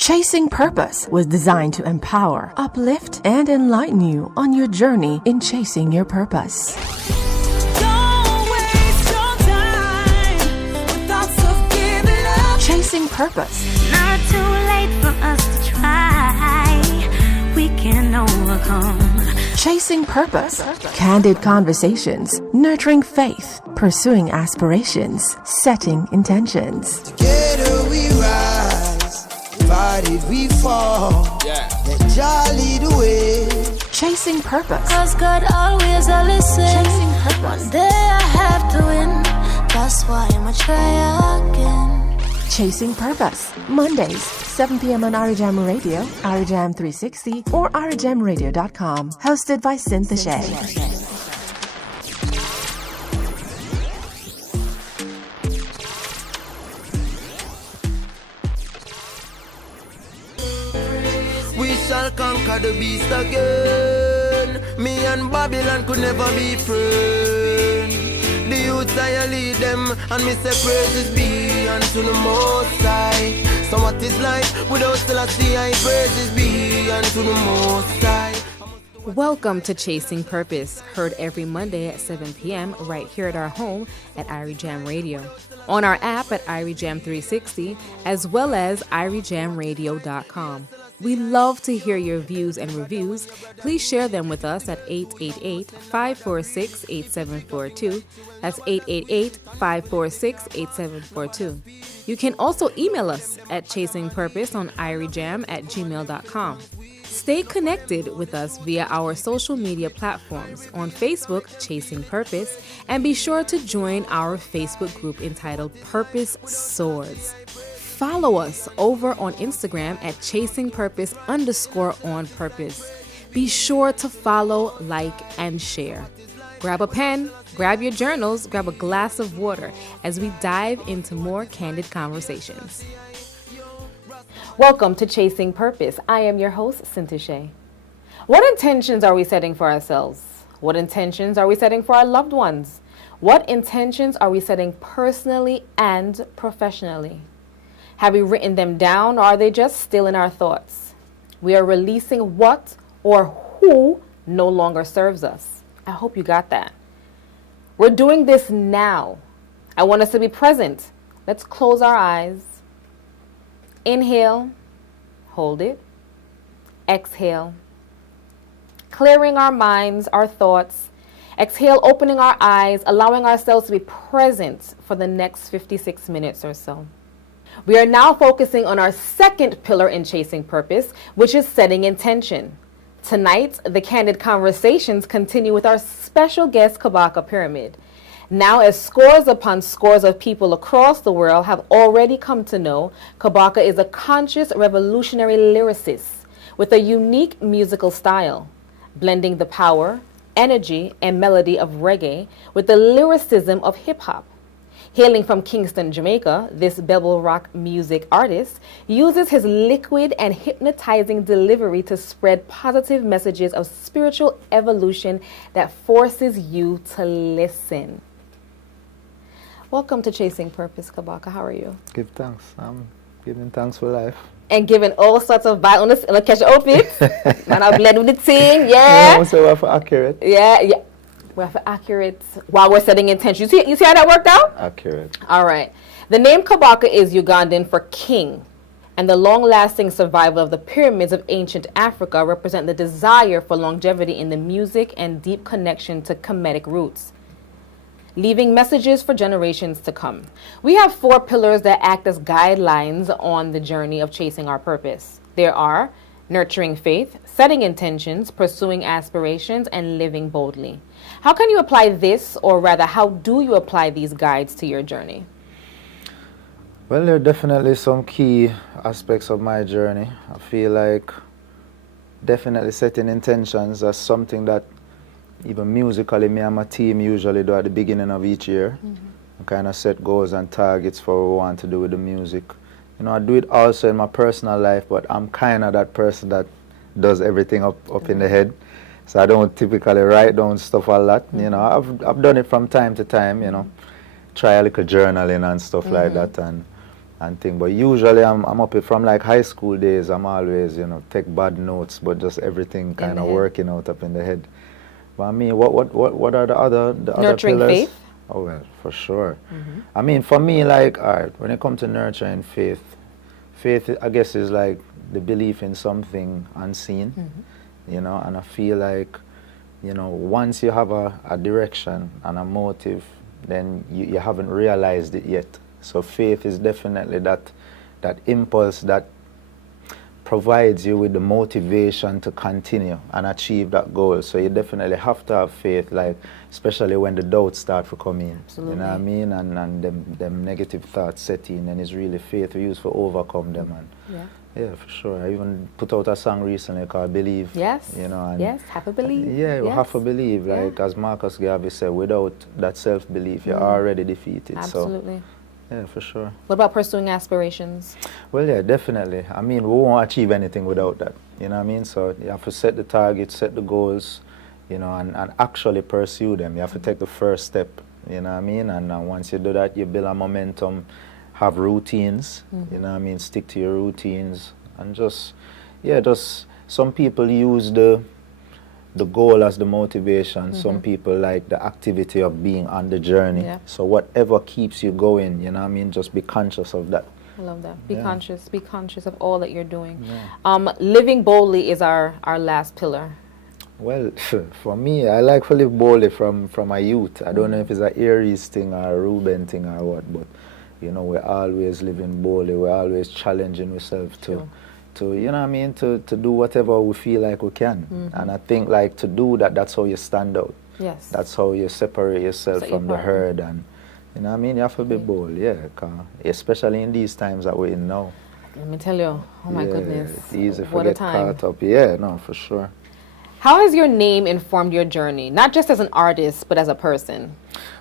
Chasing Purpose was designed to empower, uplift, and enlighten you on your journey in chasing your purpose. Don't waste your time with thoughts of giving up. Chasing Purpose. Not too late for us to try. We can overcome. Chasing Purpose. Candid conversations, nurturing faith, pursuing aspirations, setting intentions. Together we rise, divided we fall. Yeah. Let Jah lead the way. Chasing Purpose. Cause God always a listen. Chasing Purpose. One day I have to win. That's why I'ma try again. Chasing Purpose. Mondays, 7 p.m. on Arijam Radio, Arijam 360, or arijamradio.com. Hosted by Cynthia Shea. We shall conquer the beast again. Me and Babylon could never be friends. The youths I lead them, and me say praises be unto the Most High. So what is life without Selassie? I praises be unto the Most High. Welcome to Chasing Purpose, heard every Monday at 7 p.m. right here at our home at Arijam Radio, on our app at Arijam 360, as well as arijamradio.com. We love to hear your views and reviews. Please share them with us at 888-546-8742. That's 888-546-8742. You can also email us at chasingpurpose on irijam@gmail.com. Stay connected with us via our social media platforms on Facebook, Chasing Purpose, and be sure to join our Facebook group entitled Purpose Soars. Follow us over on Instagram at chasingpurpose_on-purpose. Be sure to follow, like, and share. Grab a pen, grab your journals, grab a glass of water as we dive into more candid conversations. Welcome to Chasing Purpose. I am your host, Cynthia Shea. What intentions are we setting for ourselves? What intentions are we setting for our loved ones? What intentions are we setting personally and professionally? Have we written them down, or are they just still in our thoughts? We are releasing what or who no longer serves us. I hope you got that. We're doing this now. I want us to be present. Let's close our eyes. Inhale, hold it. Exhale, clearing our minds, our thoughts. Exhale, opening our eyes, allowing ourselves to be present for the next 56 minutes or so. We are now focusing on our second pillar in Chasing Purpose, which is setting intention. Tonight, the candid conversations continue with our special guest, Kabaka Pyramid. Now, as scores upon scores of people across the world have already come to know, Kabaka is a conscious revolutionary lyricist with a unique musical style, blending the power, energy, and melody of reggae with the lyricism of hip-hop. Hailing from Kingston, Jamaica, this bebble rock music artist uses his liquid and hypnotizing delivery to spread positive messages of spiritual evolution that forces you to listen. Welcome to Chasing Purpose, Kabaka. How are you? Give thanks. I'm giving thanks for life. And giving all sorts of vibes on this, catch your outfit. Man, I blend with the team, yeah. No, so we're for accurate. Yeah. We're for accurate while we're setting intention. You see how that worked out? Accurate. All right. The name Kabaka is Ugandan for king, and the long-lasting survival of the pyramids of ancient Africa represent the desire for longevity in the music and deep connection to Kemetic roots, leaving messages for generations to come. We have 4 pillars that act as guidelines on the journey of chasing our purpose. There are nurturing faith, setting intentions, pursuing aspirations, and living boldly. How can you apply this, or rather, how do you apply these guides to your journey? Well, there are definitely some key aspects of my journey. I feel like definitely setting intentions is something that even musically, me and my team usually do at the beginning of each year. I kind of set goals and targets for what we want to do with the music. You know, I do it also in my personal life, but I'm kind of that person that does everything up in the head. So I don't typically write down stuff a lot. You know, I've done it from time to time, you know, try a little journaling and stuff like that. And and thing. But usually I'm up from like high school days. I'm always, take bad notes, but just everything kind of head. working out up in the head. But I mean, what are the other Nurturing pillars? faith? Oh well, for sure. I mean, for me, like, all right, when it comes to nurturing faith, I guess is like the belief in something unseen, and I feel like, once you have a direction and a motive, then you haven't realized it yet. So faith is definitely that impulse that provides you with the motivation to continue and achieve that goal. So you definitely have to have faith, like especially when the doubts start to come in. Absolutely. You know what I mean? And them negative thoughts set in, and it's really faith we use to overcome them. And yeah, for sure. I even put out a song recently called Believe. Yes. And yes, have to believe. Yeah, you yes. have to believe. Like as Marcus Garvey said, without that self-belief, you're already defeated. Absolutely. So, yeah, for sure. What about pursuing aspirations? Well, yeah, definitely. I mean, we won't achieve anything without that. You know what I mean? So you have to set the targets, set the goals, and actually pursue them. You have to take the first step, you know what I mean? And once you do that, you build a momentum, have routines, you know what I mean? Stick to your routines. And just some people use the goal as the motivation. Some people like the activity of being on the journey. Yeah. So whatever keeps you going, you know what I mean? Just be conscious of that. I love that. Be conscious of all that you're doing. Yeah. Living boldly is our last pillar. Well, for me, I like to live boldly from my youth. I don't know if it's an Aries thing or a Reuben thing or what, but we're always living boldly. We're always challenging ourselves to you know what I mean, to do whatever we feel like we can. And I think like to do that, that's how you stand out. Yes. That's how you separate yourself from the herd. And you know what I mean, you have to be bold, especially in these times that we're in now. Let me tell you, oh my goodness. It's easy to what a get time. caught up. Yeah, no, for sure. How has your name informed your journey, not just as an artist, but as a person?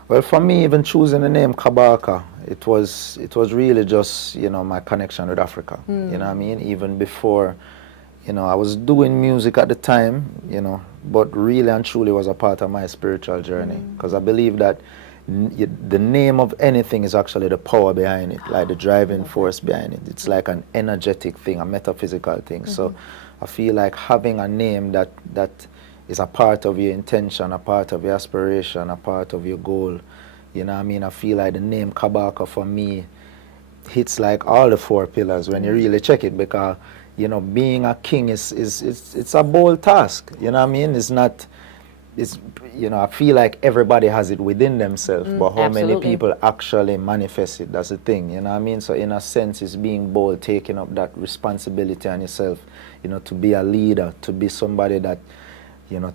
Well, for me, even choosing the name Kabaka, it was really just, my connection with Africa. You know what I mean? Even before, I was doing music at the time, but really and truly was a part of my spiritual journey. Because I believe that the name of anything is actually the power behind it, like the driving force behind it. It's like an energetic thing, a metaphysical thing. So I feel like having a name that is a part of your intention, a part of your aspiration, a part of your goal. You know what I mean? I feel like the name Kabaka for me hits like all the four pillars when you really check it, because, being a king it's a bold task. You know what I mean? I feel like everybody has it within themselves, but how many people actually manifest it? That's the thing, you know what I mean? So in a sense, it's being bold, taking up that responsibility on yourself, to be a leader, to be somebody that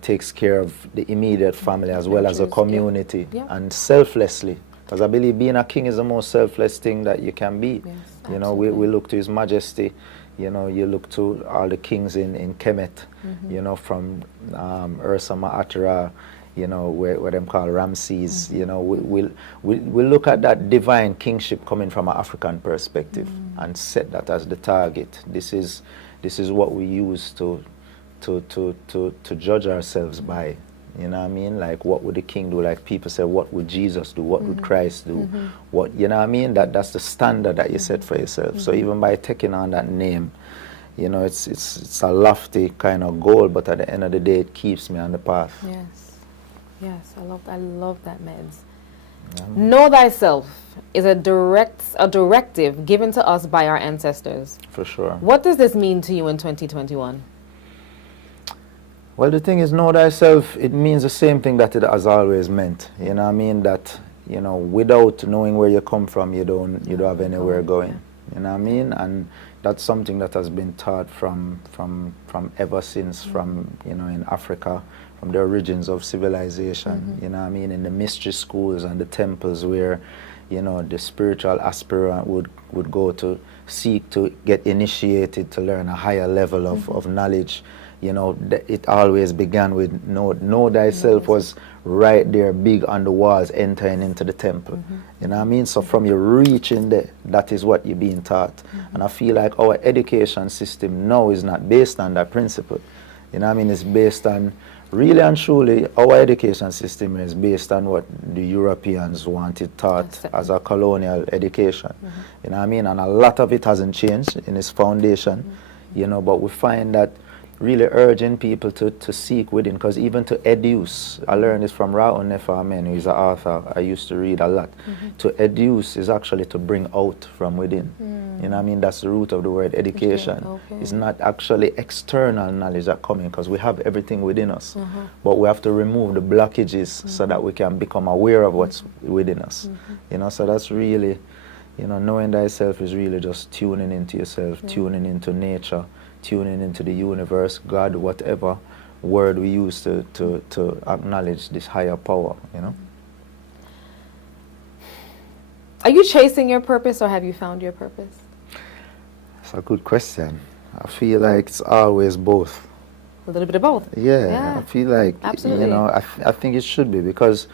takes care of the immediate family as well as the community, and selflessly. Because I believe being a king is the most selfless thing that you can be. Yes, we look to His Majesty. You look to all the kings in Kemet, from Ursa Ma'atra, where them called Ramses. We look at that divine kingship coming from an African perspective and set that as the target. This is what we use to judge ourselves by. You know what I mean? Like, what would the king do? Like people say, what would Jesus do? What would Christ do? What, you know what I mean? That's the standard that you set for yourself. So even by taking on that name, it's a lofty kind of goal, but at the end of the day, it keeps me on the path. Yes, I love that, Meds. Know thyself is a directive given to us by our ancestors. For sure. What does this mean to you in 2021? Well, the thing is, know thyself, it means the same thing that it has always meant. You know what I mean? That, without knowing where you come from, you don't have anywhere going. You know what I mean? And that's something that has been taught from ever since, from, in Africa, from the origins of civilization. You know what I mean? In the mystery schools and the temples where, the spiritual aspirant would go to seek to get initiated, to learn a higher level of knowledge. It always began with know thyself was right there, big on the walls, entering into the temple. You know what I mean? So from your reaching there, that is what you're being taught. And I feel like our education system now is not based on that principle. You know what I mean? It's based on really and truly, our education system is based on what the Europeans wanted taught as a colonial education. You know what I mean? And a lot of it hasn't changed in its foundation, you know, but we find that really urging people to seek within, because even to educe, I learned this from Raoul Nefamen, who is an author I used to read a lot. To educe is actually to bring out from within. You know what I mean? That's the root of the word education. It's not actually external knowledge that coming, because we have everything within us. But we have to remove the blockages so that we can become aware of what's within us. You know, so that's really, you know, knowing thyself is really just tuning into yourself, tuning into nature, tuning into the universe, God, whatever word we use to acknowledge this higher power, you know. Are you chasing your purpose, or have you found your purpose? It's a good question. I feel like it's always both. A little bit of both. Yeah. I feel like, absolutely. you know, I think it should be, because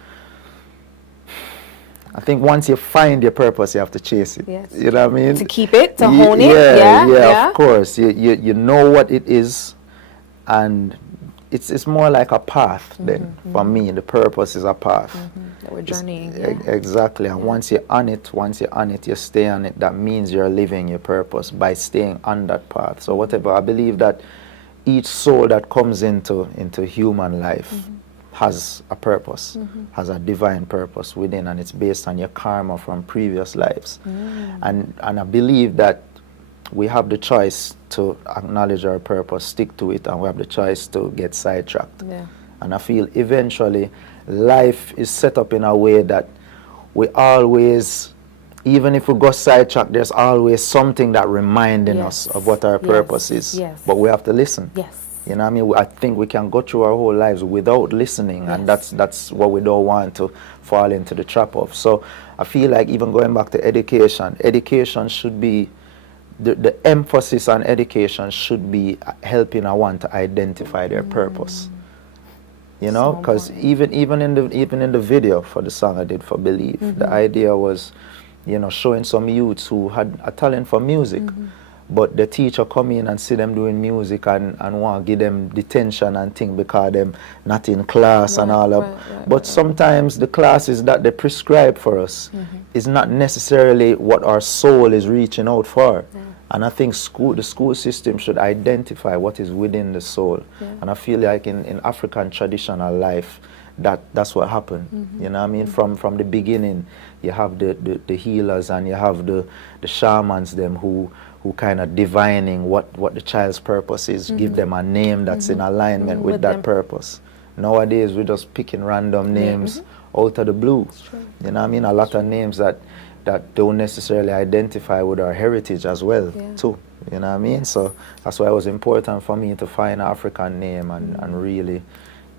I think once you find your purpose, you have to chase it. Yes. You know what I mean? To keep it, to hone it. Yeah, of course. You know what it is, and it's more like a path then. For me, the purpose is a path. That we're journeying. Exactly. And once you're on it, you stay on it. That means you're living your purpose by staying on that path. So whatever, I believe that each soul that comes into human life has a purpose, has a divine purpose within, and it's based on your karma from previous lives. And I believe that we have the choice to acknowledge our purpose, stick to it, and we have the choice to get sidetracked. And I feel eventually life is set up in a way that we always, even if we go sidetracked, there's always something that reminding us of what our purpose is. But we have to listen. You know what I mean? I think we can go through our whole lives without listening, and that's what we don't want to fall into the trap of. So I feel like even going back to education should be, the emphasis on education should be helping one to identify their purpose. You know, because even in the video for the song I did for Believe, the idea was, you know, showing some youths who had a talent for music, but the teacher come in and see them doing music and want to give them detention and thing because them not in class and all of. But sometimes the classes that they prescribe for us is not necessarily what our soul is reaching out for. And I think the school system should identify what is within the soul. And I feel like in African traditional life, that's what happened. You know what I mean? From the beginning, you have the healers and you have the shamans, them who kind of divining what the child's purpose is, give them a name that's in alignment with that purpose. Nowadays, we're just picking random names out of the blue. You know what I mean? A lot of names that don't necessarily identify with our heritage as well, too. You know what I mean? So that's why it was important for me to find an African name and really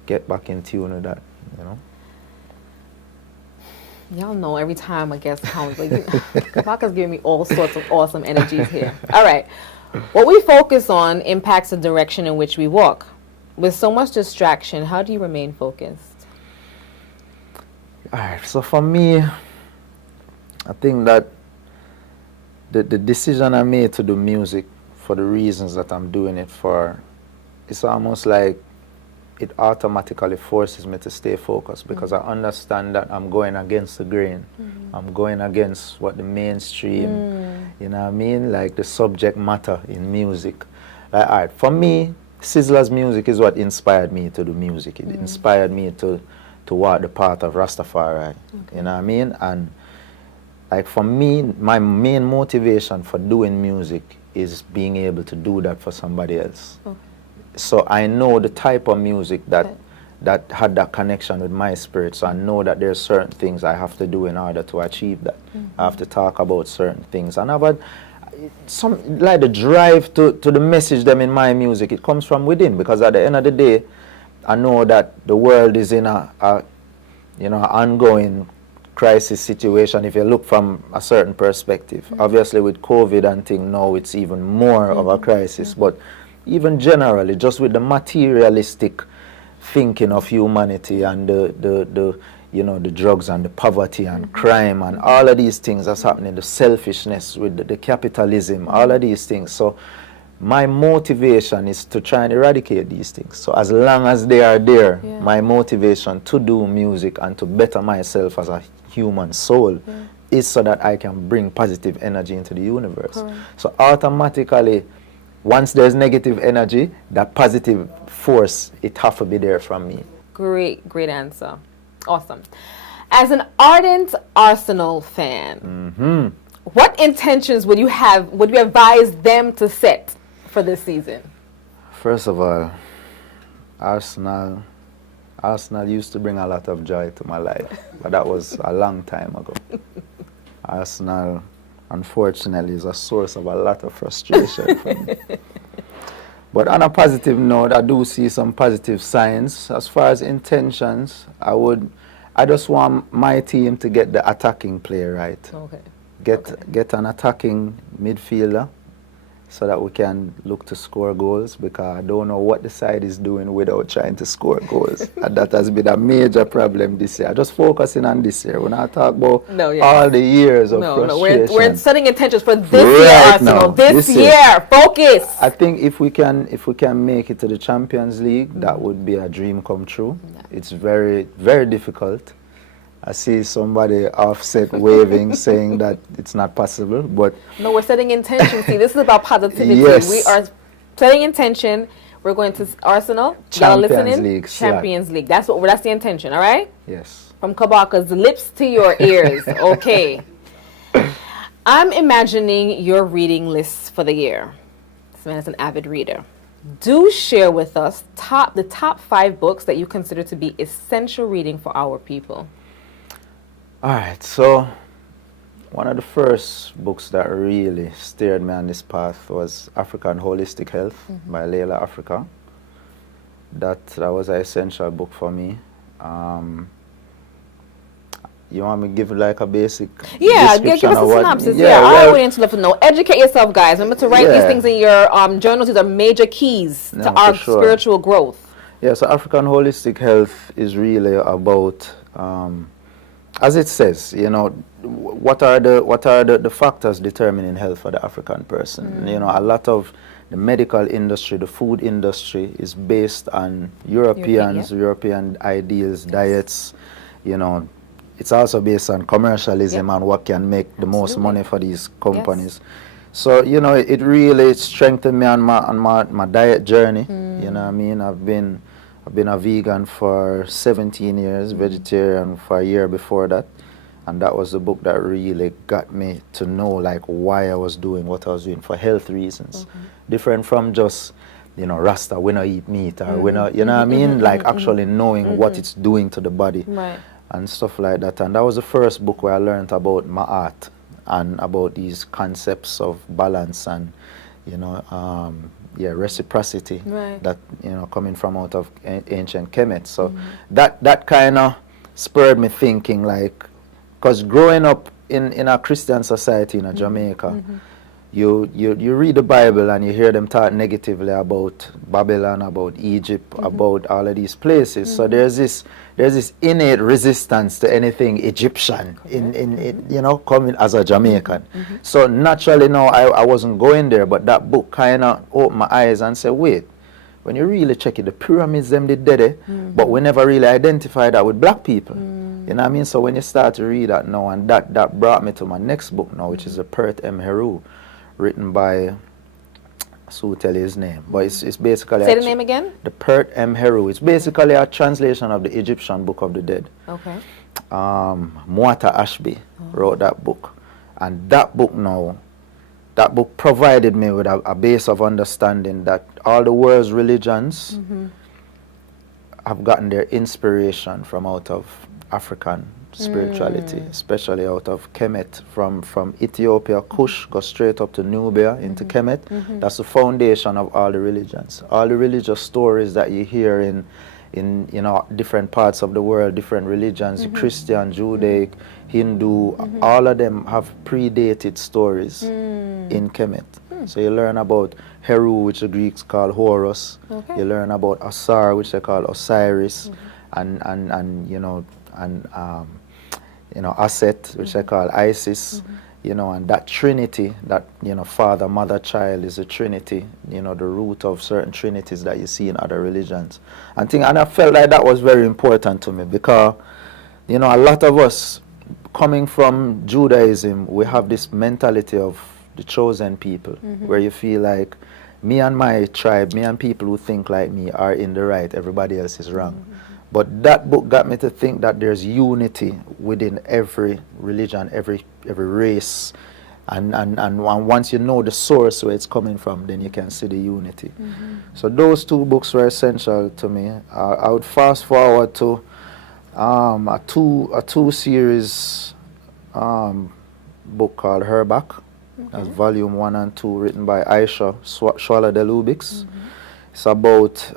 get back in tune with that, you know? Y'all know every time a guest comes, like, Kabaka's giving me all sorts of awesome energies here. All right. What we focus on impacts the direction in which we walk. With so much distraction, how do you remain focused? All right. So for me, I think that the decision I made to do music for the reasons that I'm doing it for, it's almost like it automatically forces me to stay focused, because I understand that I'm going against the grain. I'm going against what the mainstream, you know what I mean, like the subject matter in music. Like, all right, for me, Sizzler's music is what inspired me to do music. It inspired me to walk the path of Rastafari, you know what I mean? And like for me, my main motivation for doing music is being able to do that for somebody else. So I know the type of music that had that connection with my spirit. So I know that there's certain things I have to do in order to achieve that. I have to talk about certain things. And about some, like the drive to the message them in my music, it comes from within, because at the end of the day, I know that the world is in a ongoing crisis situation if you look from a certain perspective. Obviously with COVID and thing now, it's even more of a crisis, but even generally, just with the materialistic thinking of humanity and the drugs and the poverty and crime and all of these things that's happening, the selfishness with the capitalism, all of these things. So my motivation is to try and eradicate these things. So as long as they are there, my motivation to do music and to better myself as a human soul is so that I can bring positive energy into the universe. Correct. So automatically, once there's negative energy, that positive force, it has to be there from me. Great answer. Awesome. As an ardent Arsenal fan, what intentions would you advise them to set for this season? First of all, Arsenal used to bring a lot of joy to my life, but that was a long time ago. Arsenal, unfortunately, is a source of a lot of frustration for me. But on a positive note, I do see some positive signs. As far as intentions, I just want my team to get the attacking play right. Okay. Get an attacking midfielder so that we can look to score goals, because I don't know what the side is doing without trying to score goals. And that has been a major problem this year. Just focusing on this year. When I talk about all the years of frustration. We're setting intentions for this year, Arsenal. Now, this year, focus. I think if we can make it to the Champions League, that would be a dream come true. It's very, very difficult. I see somebody offset waving, saying that it's not possible, but... No, we're setting intention. See, this is about positivity. Yes. We are setting intention. We're going to Arsenal. Y'all listening? League. Champions League. That's the intention, all right? Yes. From Kabaka's lips to your ears. Okay. I'm imagining your reading lists for the year. This man is an avid reader. Do share with us the top 5 books that you consider to be essential reading for our people. All right, so one of the first books that really steered me on this path was African Holistic Health by Layla Africa. That was an essential book for me. You want me to give like a basic give us a synopsis. I always love to know. Educate yourself, guys. Remember to write these things in your journals. These are major keys to our spiritual growth. Yeah, so African Holistic Health is really about... as it says, what are the factors determining health for the African person? A lot of the medical industry, the food industry is based on European ideals, diets. It's also based on commercialism and what can make the most money for these companies. Yes. So it really strengthened me on my diet journey. You know what I mean? I've been a vegan for 17 years, vegetarian for a year before that. And that was the book that really got me to know like why I was doing what I was doing for health reasons. Different from just, Rasta, we don't eat meat, or we don't, you know what I mean? Like actually knowing what it's doing to the body and stuff like that. And that was the first book where I learned about my art and about these concepts of balance and, reciprocity that coming from out of ancient Kemet. So that kind of spurred me thinking, like, because growing up in a Christian society in Jamaica, you read the Bible and you hear them talk negatively about Babylon, about Egypt, about all of these places. So there's this innate resistance to anything Egyptian in coming as a Jamaican. So naturally now I wasn't going there, but that book kind of opened my eyes and said, wait, when you really check it, the pyramids them did it, but we never really identified that with black people. You know what I mean? So when you start to read that now, and that brought me to my next book now, which is the Perth M. Heru, written by, so tell you his name, but it's basically... Say the name again? The Perth M. Heru. It's basically a translation of the Egyptian Book of the Dead. Okay. Muata Ashby wrote that book. And that book provided me with a base of understanding that all the world's religions have gotten their inspiration from out of African spirituality, especially out of Kemet, from Ethiopia, Kush, go straight up to Nubia into Kemet. That's the foundation of all the religions. All the religious stories that you hear in different parts of the world, different religions, Christian, Judaic, Hindu, all of them have predated stories in Kemet. So you learn about Heru, which the Greeks call Horus. You learn about Asar, which they call Osiris, and Aset, which they call Isis. you know, and that trinity, that, you know, father, mother, child is a trinity, you know, the root of certain trinities that you see in other religions. And I felt like that was very important to me because, you know, a lot of us coming from Judaism, we have this mentality of the chosen people, where you feel like me and my tribe, me and people who think like me are in the right, everybody else is wrong. But that book got me to think that there's unity within every religion, every race. And once you know the source where it's coming from, then you can see the unity. So those two books were essential to me. I would fast forward to a two series book called Her Back. That's volume 1 and 2, written by Aisha Shwala Delubix. It's about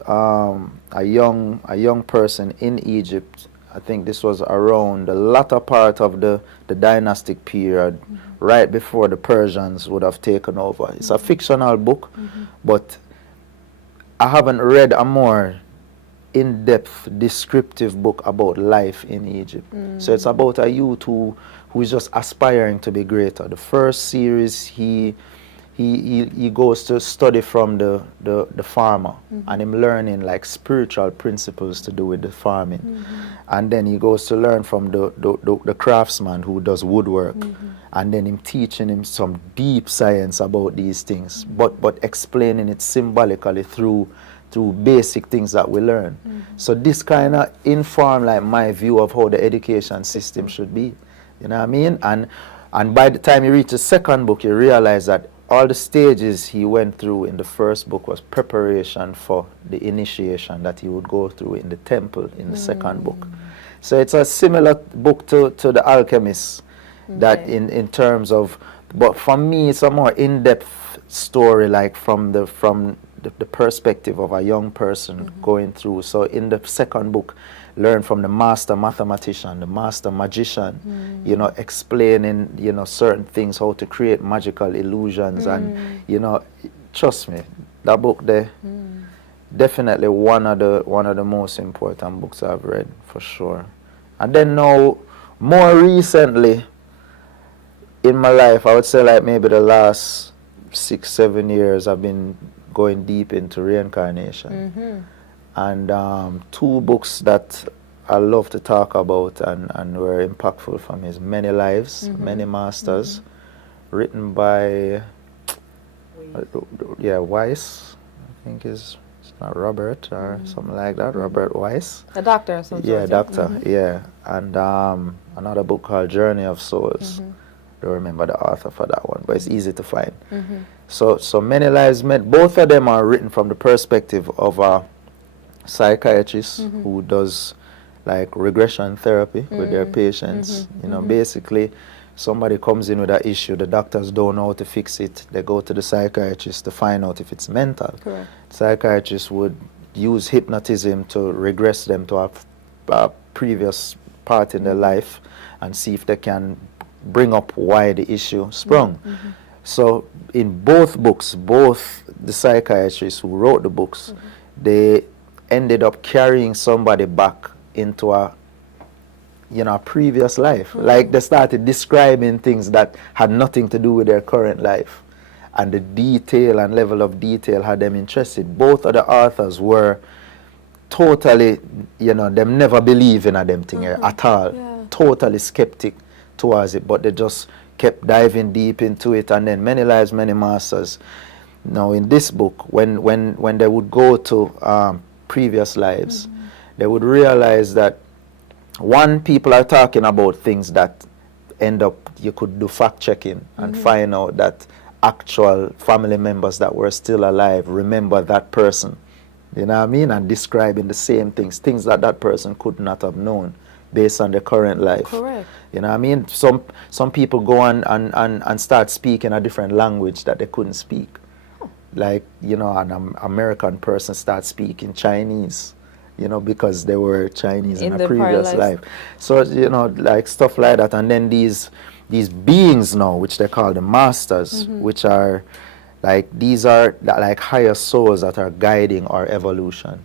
a young person in Egypt. I think this was around the latter part of the dynastic period, right before the Persians would have taken over. It's a fictional book, but I haven't read a more in-depth, descriptive book about life in Egypt. So it's about a youth who is just aspiring to be greater. The first series, he goes to study from the farmer, and him learning like spiritual principles to do with the farming. And then he goes to learn from the craftsman who does woodwork, and then him teaching him some deep science about these things, but explaining it symbolically through basic things that we learn. So this kind of inform like my view of how the education system should be. You know what I mean? And by the time you reach the second book, you realize that all the stages he went through in the first book was preparation for the initiation that he would go through in the temple in the second book. So it's a similar book to The Alchemist, that in terms of, but for me it's a more in-depth story, like from the perspective of a young person going through. So in the second book, learn from the master mathematician, the master magician, you know, explaining, you know, certain things, how to create magical illusions. And, you know, trust me, that book there, definitely one of the most important books I've read, for sure. And then now, more recently in my life, I would say like maybe the last 6-7 years, I've been going deep into reincarnation. And two books that I love to talk about and were impactful for me is Many Lives, Many Masters, written by Weiss, I think it's not Robert or something like that, Robert Weiss. A doctor or something. Yeah, doctor, yeah. And another book called Journey of Souls. Don't remember the author for that one, but it's easy to find. So Many Lives, both of them are written from the perspective of a psychiatrist who does like regression therapy with their patients. You know, basically somebody comes in with an issue, the doctors don't know how to fix it, they go to the psychiatrist to find out if it's mental. Correct. Psychiatrists would use hypnotism to regress them to a previous part in their life and see if they can bring up why the issue sprung. So in both books, both the psychiatrists who wrote the books, they ended up carrying somebody back into a previous life. Like they started describing things that had nothing to do with their current life. And the detail and level of detail had them interested. Both of the authors were totally, them never believe in a them thing at all. Yeah. Totally skeptic towards it, but they just kept diving deep into it. And then Many Lives, Many Masters. Now in this book, when they would go to previous lives, they would realize that people are talking about things that end up, you could do fact checking and find out that actual family members that were still alive remember that person, you know what I mean, and describing the same things that that person could not have known based on their current life. Correct. You know what I mean? Some people go on and start speaking a different language that they couldn't speak. Like, an American person starts speaking Chinese, because they were Chinese in a previous life. So, like stuff like that. And then these beings now, which they call the masters, which are like, these are like higher souls that are guiding our evolution.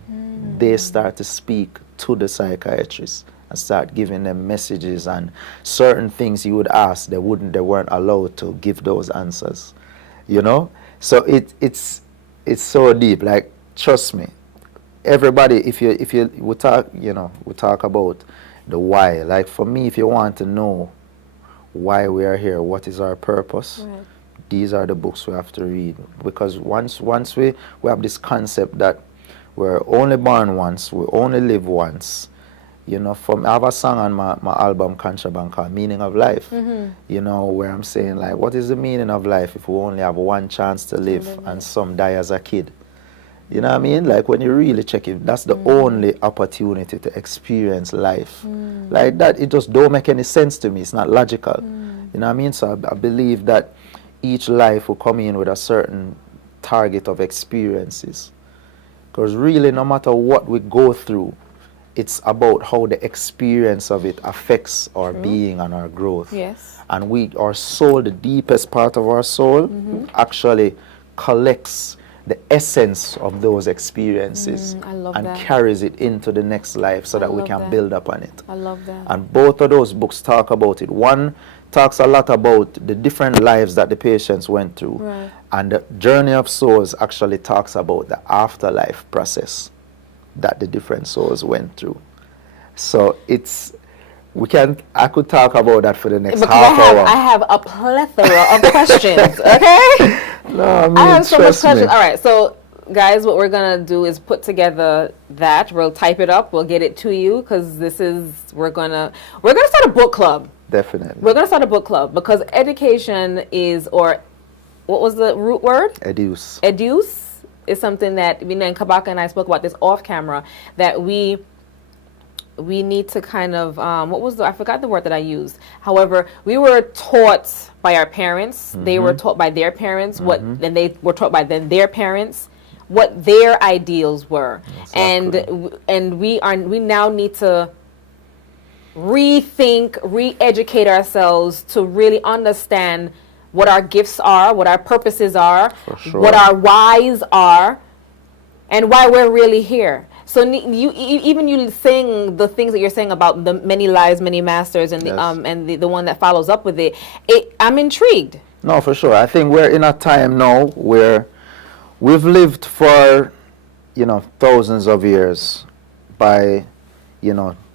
They start to speak to the psychiatrists and start giving them messages and certain things you would ask, they weren't allowed to give those answers, you know. So it's so deep. Like, trust me, everybody, if you we talk about the why. Like, for me, if you want to know why we are here, what is our purpose, Right. these are the books we have to read. Because once we have this concept that we're only born once, we only live once. You know, I have a song on my album Contraband called Meaning of Life. You know, where I'm saying, like, what is the meaning of life if we only have one chance to live and some die as a kid? You know what I mean? Like, when you really check it, that's the only opportunity to experience life. Like that, it just don't make any sense to me. It's not logical. You know what I mean? So I believe that each life will come in with a certain target of experiences. Because really, no matter what we go through, it's about how the experience of it affects our being and our growth. Yes. And our soul, the deepest part of our soul, actually collects the essence of those experiences I love and that. carries it into the next life so that we love can that. build upon it. I love that. And both of those books talk about it. One talks a lot about the different lives that the patients went through. Right. And the Journey of Souls actually talks about the afterlife process that the different souls went through. So I could talk about that for the next Because half hour. I have a plethora of questions, okay? No, I mean, I have so much trust me. questions. All right, so guys, what we're going to do is put together that. We'll type it up. We'll get it to you because we're going to start a book club. Definitely. We're going to start a book club because education what was the root word? Educe. Educe is something that, and Kabaka and I spoke about this off camera, that we need to kind of, I forgot the word that I used. However, we were taught by our parents, they were taught by their parents, and they were taught by their parents, what their ideals were. Exactly. And we now need to rethink, re-educate ourselves to really understand what our gifts are, what our purposes are, For sure. what our whys are, and why we're really here. So you saying the things that you're saying about the many lives, many masters, and Yes. the one that follows up with it, I'm intrigued. No, for sure. I think we're in a time now where we've lived for, thousands of years by,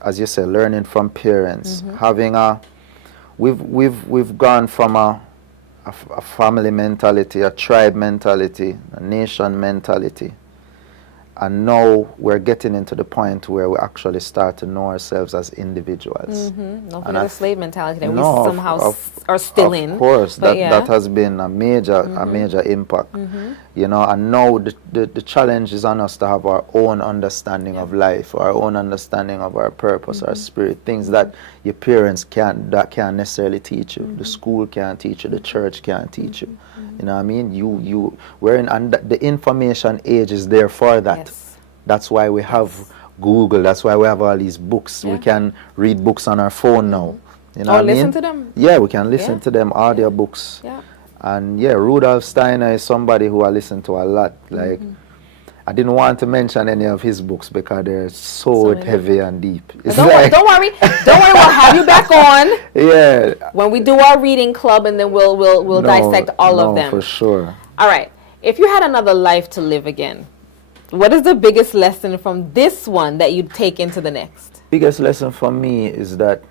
as you said, learning from parents, having we've gone from a family mentality, a tribe mentality, a nation mentality. And now we're getting into the point where we actually start to know ourselves as individuals. Don't And forget the slave mentality that we No, of- somehow of- are still in. Of course, But that has been a major impact. And now the challenge is on us to have our own understanding of life, our own understanding of our purpose, our spirit, things that your parents can't necessarily teach you. The school can't teach you, the church can't teach you. You know what I mean? And the information age is there for that. Yes. That's why we have Google. That's why we have all these books. Yeah. We can read books on our phone now. You know Or what I mean? listen to them. Yeah, we can listen Yeah. to them, audio books. Yeah. And yeah, Rudolf Steiner is somebody who I listen to a lot. Like, I didn't want to mention any of his books because they're so many heavy and deep. It's Don't worry. We'll have you back on Yeah. when we do our reading club, and then we'll dissect all of them. For sure. All right. If you had another life to live again, what is the biggest lesson from this one that you'd take into the next? Biggest lesson for me is that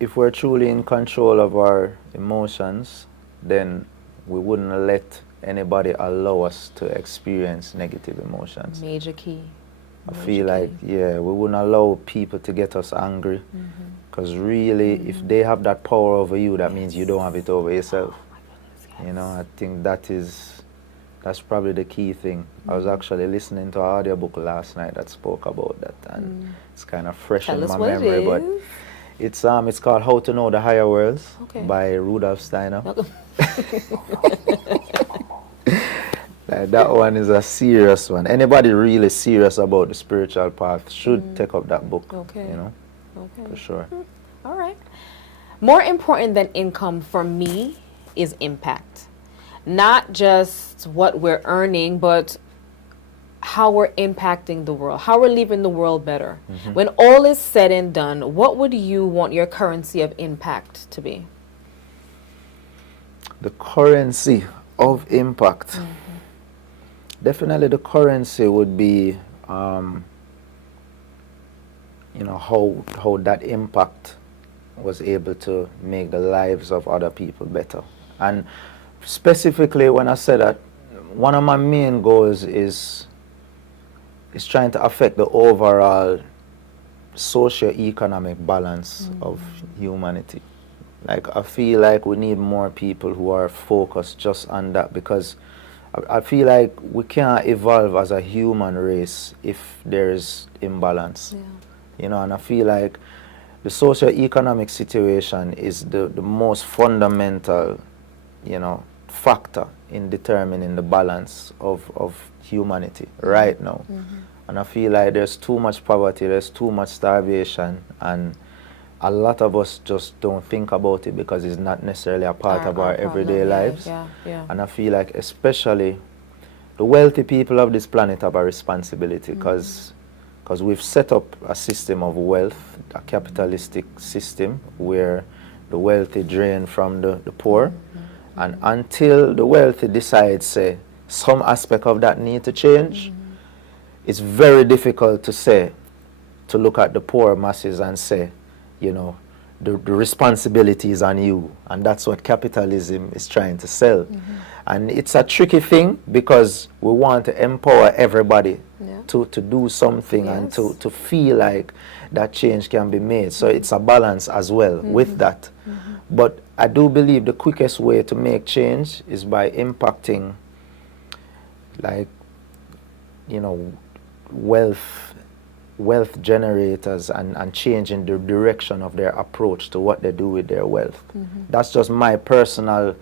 if we're truly in control of our emotions, then we wouldn't let anybody allow us to experience negative emotions. Major key. I feel like, we wouldn't allow people to get us angry. Because really, if they have that power over you, that means you don't have it over yourself. I think that's probably the key thing. I was actually listening to an audiobook last night that spoke about that, and it's kind of fresh Tell in us my what it memory. But is. it's called How to Know the Higher Worlds by Rudolf Steiner. That one is a serious one. Anybody really serious about the spiritual path should take up that book. Okay. For sure. All right. More important than income for me is impact. Not just what we're earning, but how we're impacting the world, how we're leaving the world better. When all is said and done, what would you want your currency of impact to be? The currency of impact. Definitely the currency would be, how that impact was able to make the lives of other people better. And specifically when I say that, one of my main goals is trying to affect the overall socio-economic balance of humanity. Like, I feel like we need more people who are focused just on that, because I feel like we can't evolve as a human race if there is imbalance. And I feel like the socio-economic situation is the most fundamental, factor in determining the balance of humanity right now. And I feel like there's too much poverty, there's too much starvation, and a lot of us just don't think about it because it's not necessarily a part of our everyday lives. And I feel like especially the wealthy people of this planet have a responsibility, because we've set up a system of wealth, a capitalistic system where the wealthy drain from the poor. And until the wealthy decides, say, some aspect of that need to change, it's very difficult to look at the poor masses and say, the responsibility is on you. And that's what capitalism is trying to sell. And it's a tricky thing, because we want to empower everybody to do something and to feel like that change can be made. So it's a balance as well with that. But I do believe the quickest way to make change is by impacting, like, wealth generators and changing the direction of their approach to what they do with their wealth. That's just my personal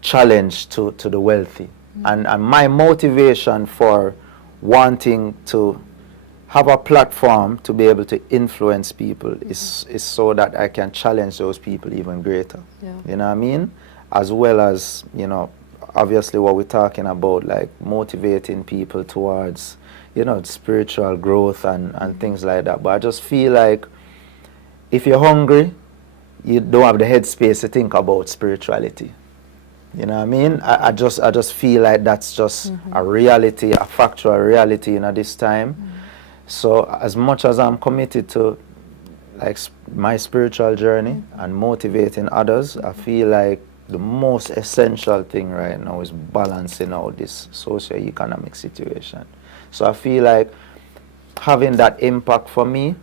challenge to the wealthy. And my motivation for wanting to have a platform to be able to influence people is so that I can challenge those people even greater. You know what I mean? As well as, obviously what we're talking about, like motivating people towards, spiritual growth and things like that. But I just feel like if you're hungry, you don't have the headspace to think about spirituality. You know what I mean? I just feel like that's just a reality, a factual reality this time. So as much as I'm committed to, like, my spiritual journey and motivating others, I feel like the most essential thing right now is balancing out this socio-economic situation. So I feel like having that impact for me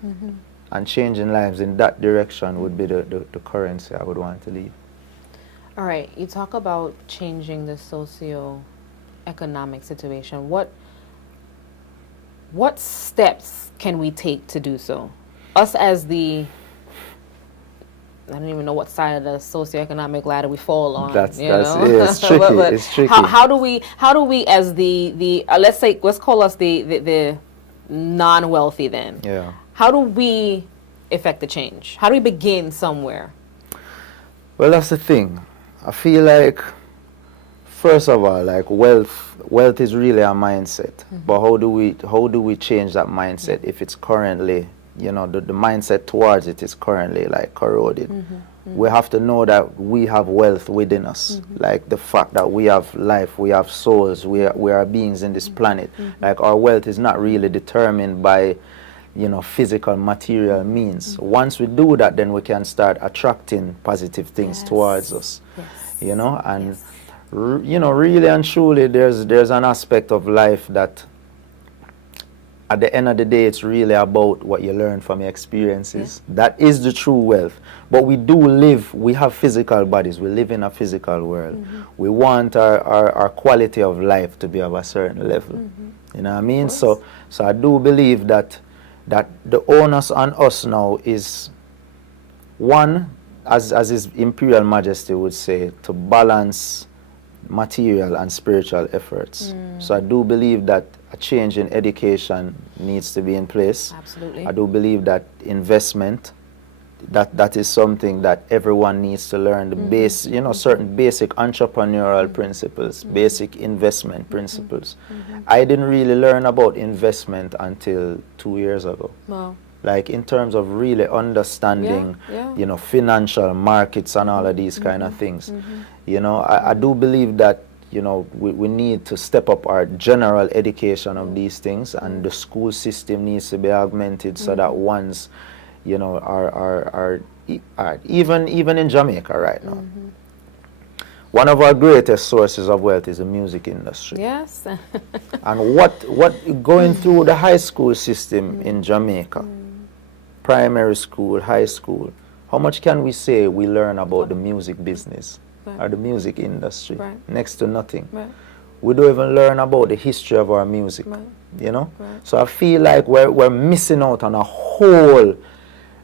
and changing lives in that direction would be the currency I would want to leave. All right, you talk about changing the socio-economic situation. What steps can we take to do so? Us as I don't even know what side of the socioeconomic ladder we fall on. It's tricky. It's tricky. How do we as the let's call us the non-wealthy then? Yeah. How do we effect the change? How do we begin somewhere? Well, that's the thing. I feel like, first of all, like, wealth is really a mindset. But how do we change that mindset if it's currently, the mindset towards it is currently, like, corroded? We have to know that we have wealth within us. Like, the fact that we have life, we have souls, we are beings in this planet. Like, our wealth is not really determined by, physical material means. Once we do that, then we can start attracting positive things towards us. And really and truly, there's an aspect of life that, at the end of the day, it's really about what you learn from your experiences. That is the true wealth. But we have physical bodies. We live in a physical world. We want our quality of life to be of a certain level. You know what I mean? So I do believe that the onus on us now is, one, as His Imperial Majesty would say, to balance material and spiritual efforts. So I do believe that a change in education needs to be in place. Absolutely. I do believe that investment that is something that everyone needs to learn. The base, certain basic entrepreneurial principles, basic investment principles. I didn't really learn about investment until 2 years ago. Wow. Like in terms of really understanding, financial markets and all of these kind of things. I do believe that, we need to step up our general education of these things, and the school system needs to be augmented so that ones, are even in Jamaica right now. One of our greatest sources of wealth is the music industry. Yes. And what going through the high school system in Jamaica, primary school, high school, how much can we say we learn about the music business or the music industry? Next to nothing. We don't even learn about the history of our music, So I feel like we're missing out on a whole,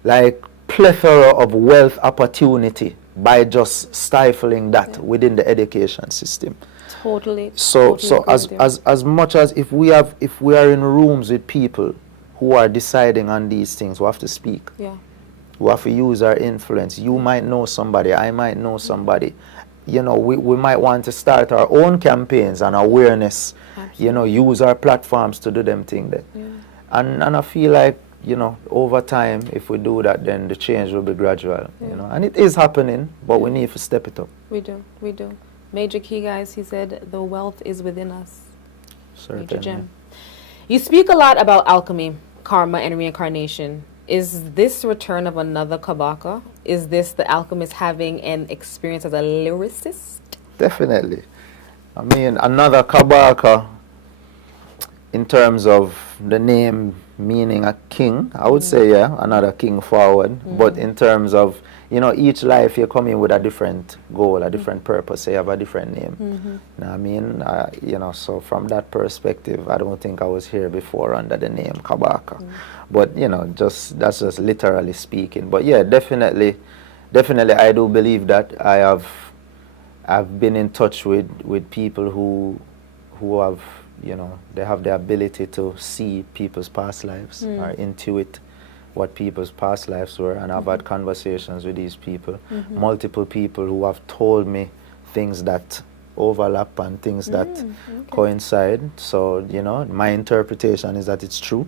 like, plethora of wealth opportunity by just stifling that within the education system. Totally. So agree with you. as much as if we are in rooms with people who are deciding on these things, we have to speak. Yeah. We have to use our influence. You might know somebody, I might know somebody. We might want to start our own campaigns and awareness. Absolutely. Use our platforms to do them thing there. Yeah. And I feel like, over time, if we do that, then the change will be gradual. And it is happening, but we need to step it up. We do. Major key, guys, he said, the wealth is within us. Major Certainly. gem. You speak a lot about alchemy, karma, and reincarnation. Is this return of another Kabaka? Is this the alchemist having an experience as a lyricist? Definitely. I mean, another Kabaka, in terms of the name meaning a king, I would say, another king forward. But in terms of, each life you come in with a different goal, a different purpose, so you have a different name. I mean, so from that perspective, I don't think I was here before under the name Kabaka. But, that's just literally speaking. But yeah, definitely I do believe that I've been in touch with people who have, they have the ability to see people's past lives or intuit what people's past lives were, and I've had conversations with these people, multiple people who have told me things that overlap and things that coincide. So, my interpretation is that it's true.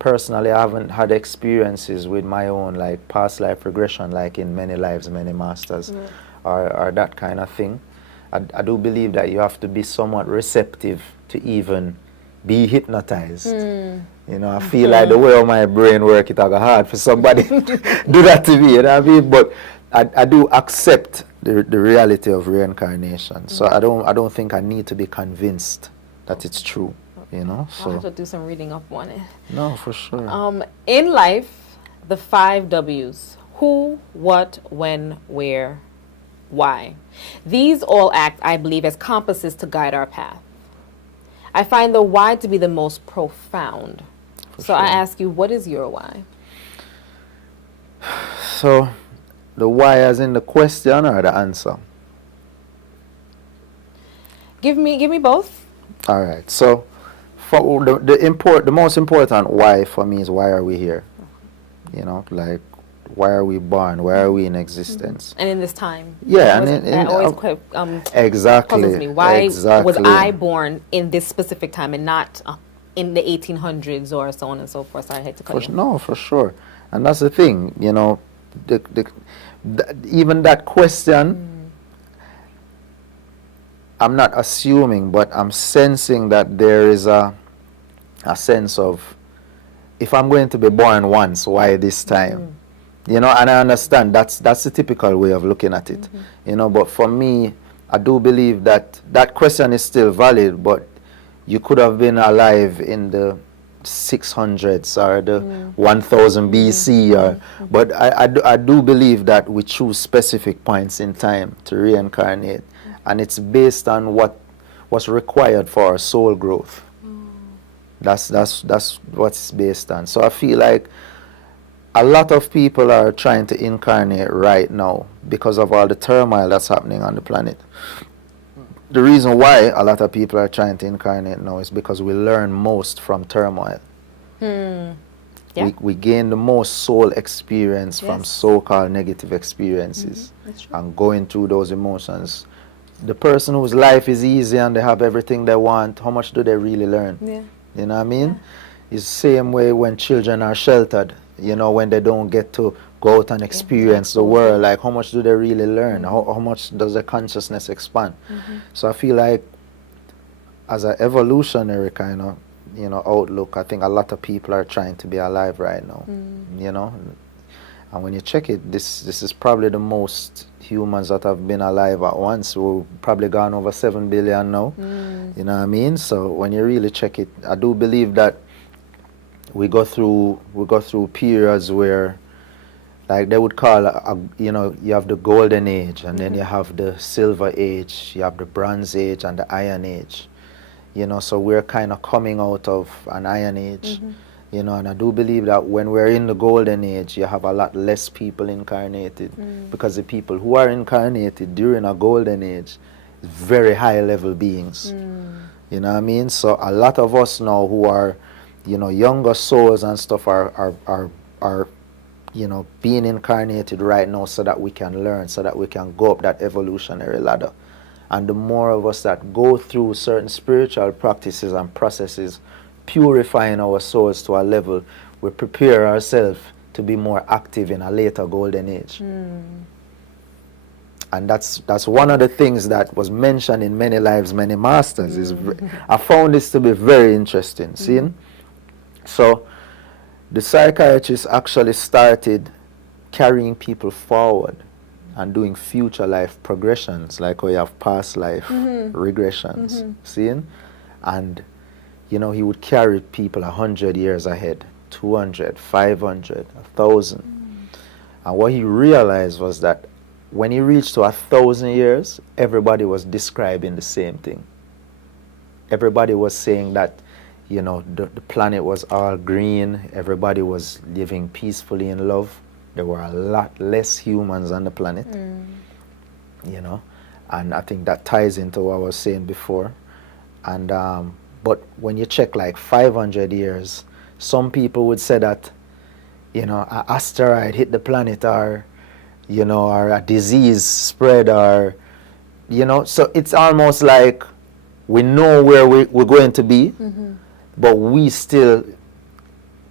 Personally, I haven't had experiences with my own, like, past life regression, like in Many Lives, Many Masters, or that kind of thing. I do believe that you have to be somewhat receptive to even be hypnotized. I feel like the way my brain works, it's hard for somebody to do that to me, what I mean? But I do accept the reality of reincarnation. So I don't think I need to be convinced that it's true, I'll So have to do some reading up on it. no, for sure. In life, the 5 W's. Who, what, when, where, why. These all act, I believe, as compasses to guide our path. I find the why to be the most profound. So I ask you, what is your why? So the why as in the question or the answer? Give me both. All right. So for the most important why for me is, why are we here? Like, why are we born? Why are we in existence? And in this time. Yeah, that always exactly. puzzles me. Why was exactly. I born in this specific time and not in the 1800s or so on and so forth? Sorry, I had to cut you. No, for sure. And that's the thing, even that question, I'm not assuming, but I'm sensing that there is a sense of, if I'm going to be born once, why this time? And I understand that's the typical way of looking at it. But for me, I do believe that question is still valid, but you could have been alive in the 600s or the 1000 BC, but I do believe that we choose specific points in time to reincarnate, and it's based on what's required for our soul growth. That's what it's based on. So I feel like a lot of people are trying to incarnate right now because of all the turmoil that's happening on the planet. The reason why a lot of people are trying to incarnate now is because we learn most from turmoil. Yeah. We gain the most soul experience from Yes. so-called negative experiences That's true. and going through those emotions. The person whose life is easy and they have everything they want, how much do they really learn? Yeah. You know what I mean? It's the same way when children are sheltered, you know, when they don't get to go out and experience the world, like how much do they really learn? How much does their consciousness expand? So I feel like as an evolutionary kind of, you know, outlook, I think a lot of people are trying to be alive right now, you know. And when you check it, this is probably the most humans that have been alive at once. We've probably gone over 7 billion now. You know what I mean? So when you really check it, I do believe that we go through periods where, like they would call, you know, you have the golden age, and then you have the silver age, you have the bronze age, and the iron age. You know, so we're kind of coming out of an iron age. You know, and I do believe that when we're in the golden age, you have a lot less people incarnated, because the people who are incarnated during a golden age is very high level beings. You know what I mean? So a lot of us now who are, you know, younger souls and stuff are you know, being incarnated right now so that we can learn, so that we can go up that evolutionary ladder. And the more of us that go through certain spiritual practices and processes, purifying our souls to a level, we prepare ourselves to be more active in a later golden age. And that's one of the things that was mentioned in Many Lives, Many Masters. I found this to be very interesting. See? So the psychiatrists actually started carrying people forward and doing future life progressions, like we have past life regressions. Seeing? And you know, he would carry people 100 years ahead, 200, 500, 1,000. And what he realized was that when he reached to 1,000 years, everybody was describing the same thing. Everybody was saying that, you know, the planet was all green, everybody was living peacefully in love. There were a lot less humans on the planet, you know, and I think that ties into what I was saying before. And but when you check like 500 years, some people would say that, you know, an asteroid hit the planet, or, you know, or a disease spread, or, you know, so it's almost like we know where we're going to be, but we still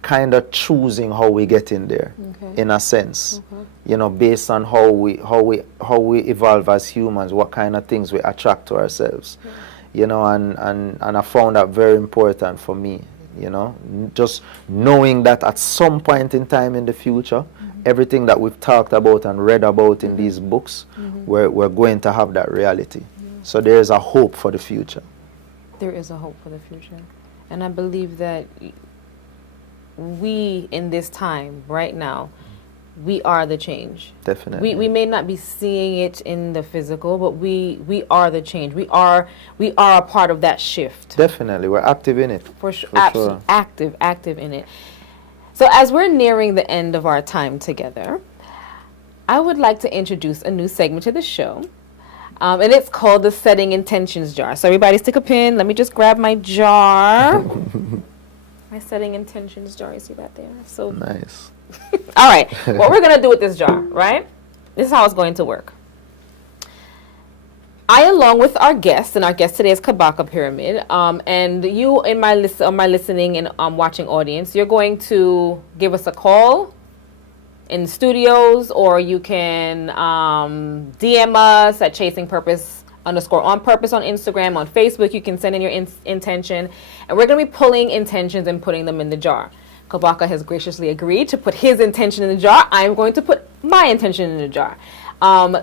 kind of choosing how we get in there, in a sense, you know, based on how we evolve as humans, what kind of things we attract to ourselves. You know, and I found that very important for me, you know, just knowing that at some point in time in the future, everything that we've talked about and read about in these books, we're going to have that reality. So there's a hope for the future. There is a hope for the future. And I believe that we, in this time, right now, we are the change. Definitely. We may not be seeing it in the physical, but we are the change. We are a part of that shift. Definitely, we're active in it. For sure. Active in it. So as we're nearing the end of our time together, I would like to introduce a new segment to the show. And it's called the Setting Intentions Jar. So everybody stick a pin. Let me just grab my jar. My Setting Intentions jar. You see that there? So nice. All right, what we're going to do with this jar, right? This is how it's going to work. I, along with our guest, and our guest today is Kabaka Pyramid, and you in my listening and watching audience, you're going to give us a call in studios, or you can DM us at @ChasingPurpose_on-purpose on Instagram, on Facebook. You can send in your intention, and we're going to be pulling intentions and putting them in the jar. Kabaka has graciously agreed to put his intention in the jar. I'm going to put my intention in the jar. And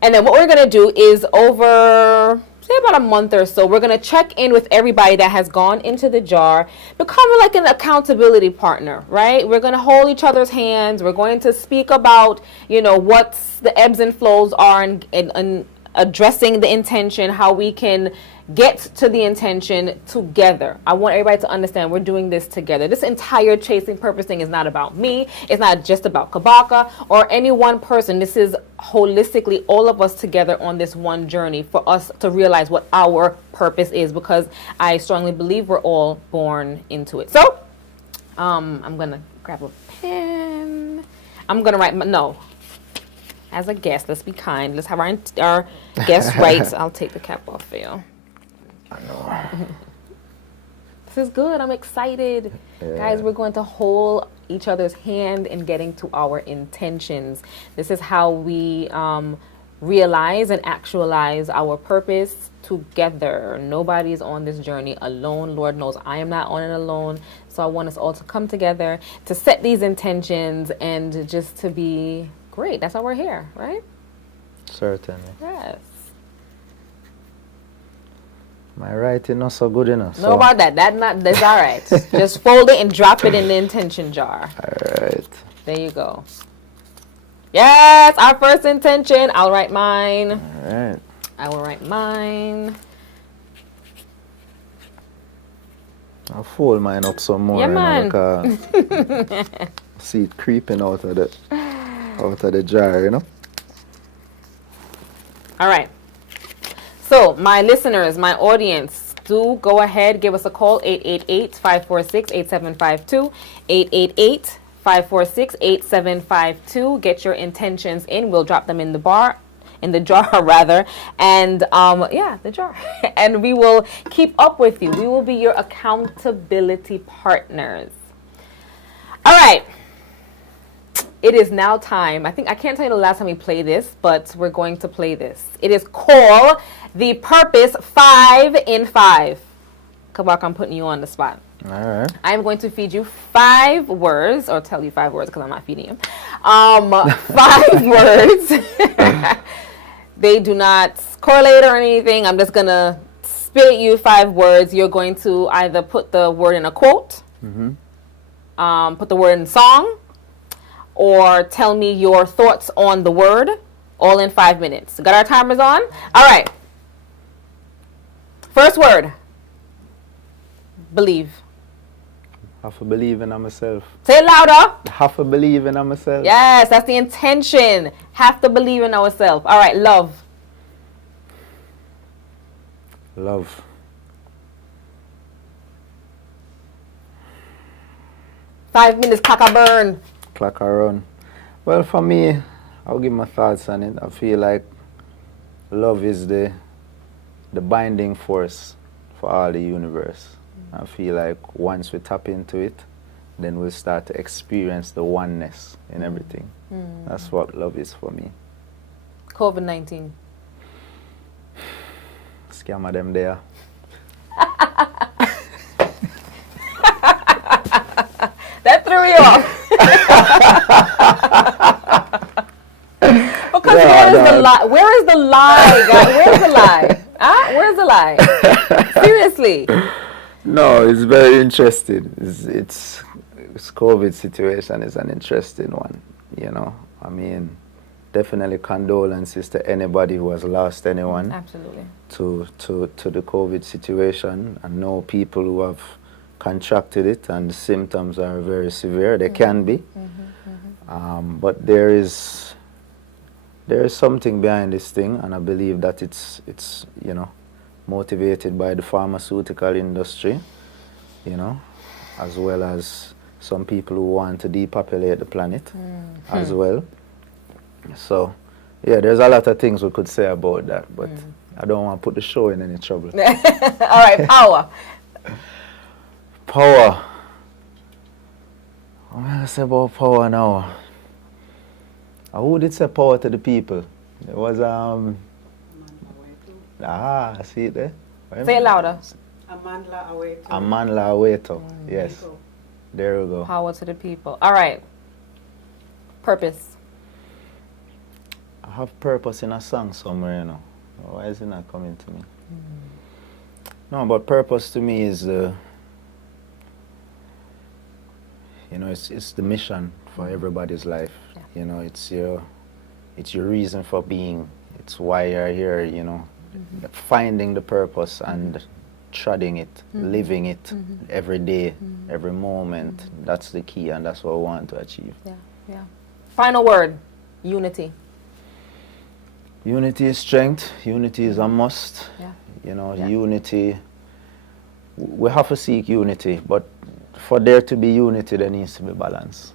then what we're going to do is over, say about a month or so, we're going to check in with everybody that has gone into the jar, become like an accountability partner, right? We're going to hold each other's hands. We're going to speak about, you know, what the ebbs and flows are, and addressing the intention, how we can get to the intention together. I want everybody to understand we're doing this together. This entire Chasing Purpose thing is not about me. It's not just about Kabaka or any one person. This is holistically all of us together on this one journey for us to realize what our purpose is, because I strongly believe we're all born into it. So I'm gonna grab a pen. I'm gonna write no. As a guest, let's be kind. Let's have our guest write. I'll take the cap off for you. I know. This is good. I'm excited. Guys, we're going to hold each other's hand in getting to our intentions. This is how we realize and actualize our purpose together. Nobody's on this journey alone. Lord knows I am not on it alone. So I want us all to come together to set these intentions and just to be great. That's why we're here, right? Certainly. Yes. My writing not so good enough. No about that. That's all right. Just fold it and drop it in the intention jar. All right. There you go. Yes, our first intention. I'll write mine. All right. I will write mine. I'll fold mine up some more. Yeah, you know, man. because see it creeping out of the jar, you know. All right. So, my listeners, my audience, do go ahead, give us a call, 888-546-8752, 888-546-8752. Get your intentions in. We'll drop them in the jar rather, and the jar. And we will keep up with you. We will be your accountability partners. All right. It is now time. I can't tell you the last time we played this, but we're going to play this. It is called the Purpose 5 in 5. Kabaka, I'm putting you on the spot. All right. I'm going to feed you 5 words, or tell you 5 words because I'm not feeding you. 5 words. They do not correlate or anything. I'm just going to spit at you 5 words. You're going to either put the word in a quote, put the word in song, or tell me your thoughts on the word, all in 5 minutes. Got our timers on? All right. First word. Believe. Have to believe in myself. Say it louder. Have to believe in myself. Yes, that's the intention. Have to believe in ourselves. All right, love. Love. Five minutes, clock a burn. Clarke run. Well, for me, I'll give my thoughts on it. I feel like love is the binding force for all the universe. I feel like once we tap into it, then we'll start to experience the oneness in everything. That's what love is for me. COVID-19. Scammer them there. That threw you off. Because where is the lie? Where is the lie, guys? Where's the lie? Where's the lie? Seriously. No, it's very interesting. It's COVID situation is an interesting one, you know. I mean, definitely condolences to anybody who has lost anyone. Absolutely. To the COVID situation. I know people who have contracted it and the symptoms are very severe. They can be. But there is something behind this thing, and I believe that it's you know, motivated by the pharmaceutical industry, you know, as well as some people who want to depopulate the planet as well. So, yeah, there's a lot of things we could say about that, but I don't want to put the show in any trouble. All right, power. Power. What am I going to say about power now? Who did say power to the people? It was, I see it there. Say it louder. Amandla Aweto. Yes. There we go. Power to the people. All right. Purpose. I have purpose in a song somewhere, you know. Why is it not coming to me? No, but purpose to me is, you know, it's the mission for everybody's life. Yeah. You know, it's your reason for being. It's why you're here, you know. Finding the purpose and treading it, living it every day, every moment. That's the key, and that's what we want to achieve. Yeah, yeah. Final word, unity. Unity is strength. Unity is a must. Yeah. You know, unity, we have to seek unity, but for there to be unity, there needs to be balance.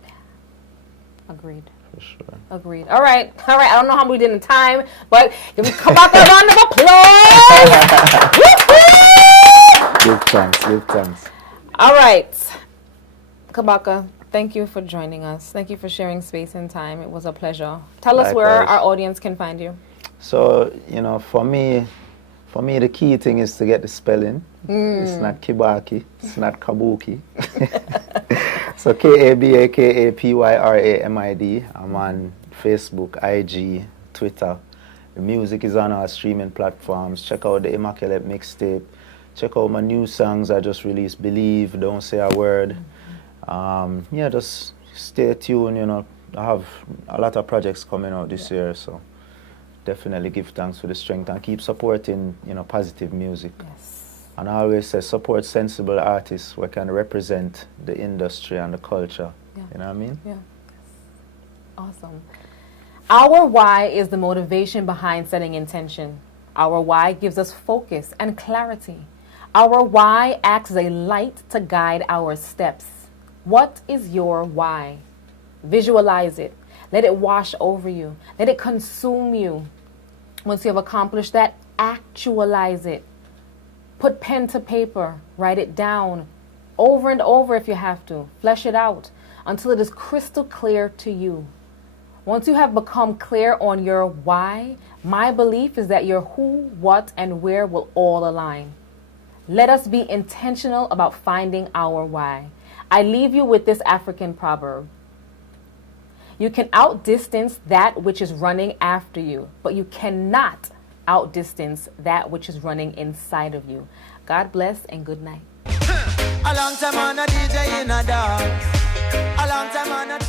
Agreed. For sure. Agreed. All right. I don't know how we did in time, but give me Kabaka a round of applause. Give thanks. Give thanks. All right. Kabaka, thank you for joining us. Thank you for sharing space and time. It was a pleasure. Tell us where Likewise. our audience can find you. So, for me, the key thing is to get the spelling. It's not Kibaki. It's not Kabuki. So KABAKAPYRAMID. I'm on Facebook, IG, Twitter. The music is on our streaming platforms. Check out the Immaculate mixtape. Check out my new songs I just released. Believe, Don't Say a Word. Just stay tuned. I have a lot of projects coming out this year, so definitely give thanks for the strength and keep supporting, positive music. Yes. And I always say support sensible artists who can represent the industry and the culture. Yeah. You know what I mean? Yeah. Awesome. Our why is the motivation behind setting intention. Our why gives us focus and clarity. Our why acts as a light to guide our steps. What is your why? Visualize it. Let it wash over you. Let it consume you. Once you have accomplished that, actualize it. Put pen to paper. Write it down over and over if you have to. Flesh it out until it is crystal clear to you. Once you have become clear on your why, my belief is that your who, what, and where will all align. Let us be intentional about finding our why. I leave you with this African proverb. You can outdistance that which is running after you, but you cannot outdistance that which is running inside of you. God bless and good night. A long time on a DJ in a dance. A long time on a